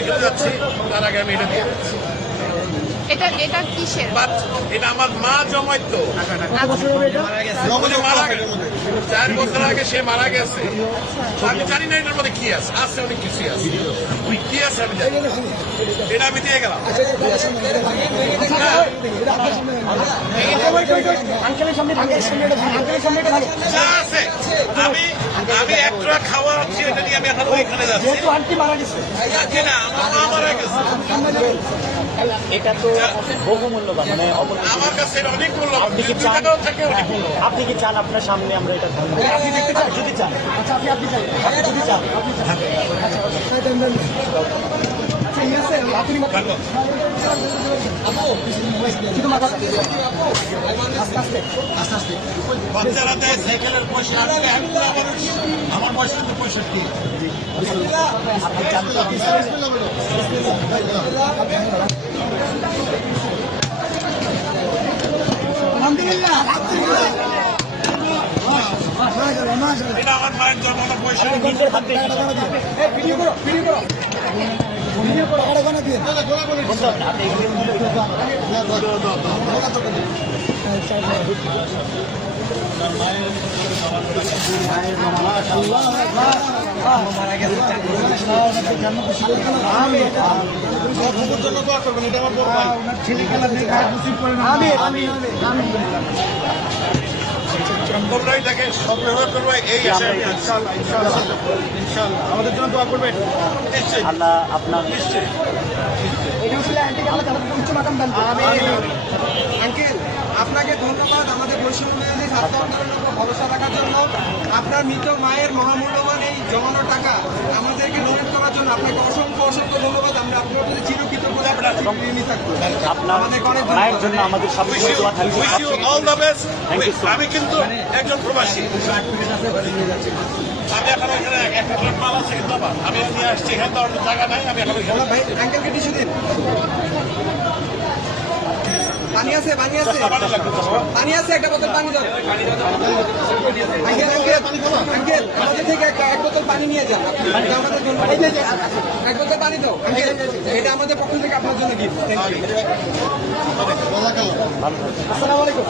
এখানে যাচ্ছি, তার আগে আমি এটা দিয়ে যাচ্ছি। এটা কিসের? এটা আমার মা জমাইতো, মারা গেছে 4 বছর আগে, সে মারা গেছে। আমি জানি না এটার মধ্যে কি আছে, আছে অনেক কিছুই আছে, কি আছে আমি জানি। এটা আমি দিয়ে গেলাম। যা আছে আমি একটা খাওয়া আছি, এটা নিয়ে আমি এখন ওইখানে যাচ্ছি। না, আমার মা মারা গেছে। এটা তো বহুমূল্যবান, মানে আমার কাছে এটা অনেক মূল্যবান। আপনি কি চান আপনার সামনে আমরা এটা আপনি দেখতে চান? যদি চান, আচ্ছা আপনি চান, যদি চান বাচ্চারা দেয় সাইকেলের পয়সা, আমার বয়স কিন্তু 65। আপনি চান তো এটা আমার মায়ের জন্মানো পয়সা। নিজের হাতে তোমরাই তাকে সদ্ব্যবহার করবে, এই আশায় আমি আছি। আমাদের জন্য দোয়া করবেন নিশ্চয়ই। আল্লাহ আপনার আঙ্কেল, আপনাকে ধন্যবাদ আমাদের বৈষম্য বিরোধী ছাত্র আন্দোলনের উপর ভরসা রাখার জন্য। আপনার মৃত মায়ের মহামূল্যবান এই জমানো টাকা আমাদেরকে ডোনেট করার জন্য আপনাকে অসংখ্য ধন্যবাদ। আমরা আপনার প্রতি চিরকৃতজ্ঞ থাকবো। আপনার মায়ের জন্য আমাদের সবসময় দোয়া থাকবে। Wish you all the best. Thank you so much. আমি কিন্তু একজন প্রবাসী। আমি এখন এখানে একটা মাল আছে কিন্তু আমার, আমি নিয়ে আসছি, এখানে তো অন্য জায়গা নাই। আমি এখন ভাই আঙ্কেলকে টিস্যু দিন। পানি আছে পানি আছে, একটা বোতল পানি দাও। আঙ্কেল আমাদের থেকে এক বোতল পানি নিয়ে যান। আমাদের জন্য এক বোতল পানি দাও আঙ্কেল, এটা আমাদের পক্ষ থেকে আপনার জন্য গিফট। আসসালামু আলাইকুম।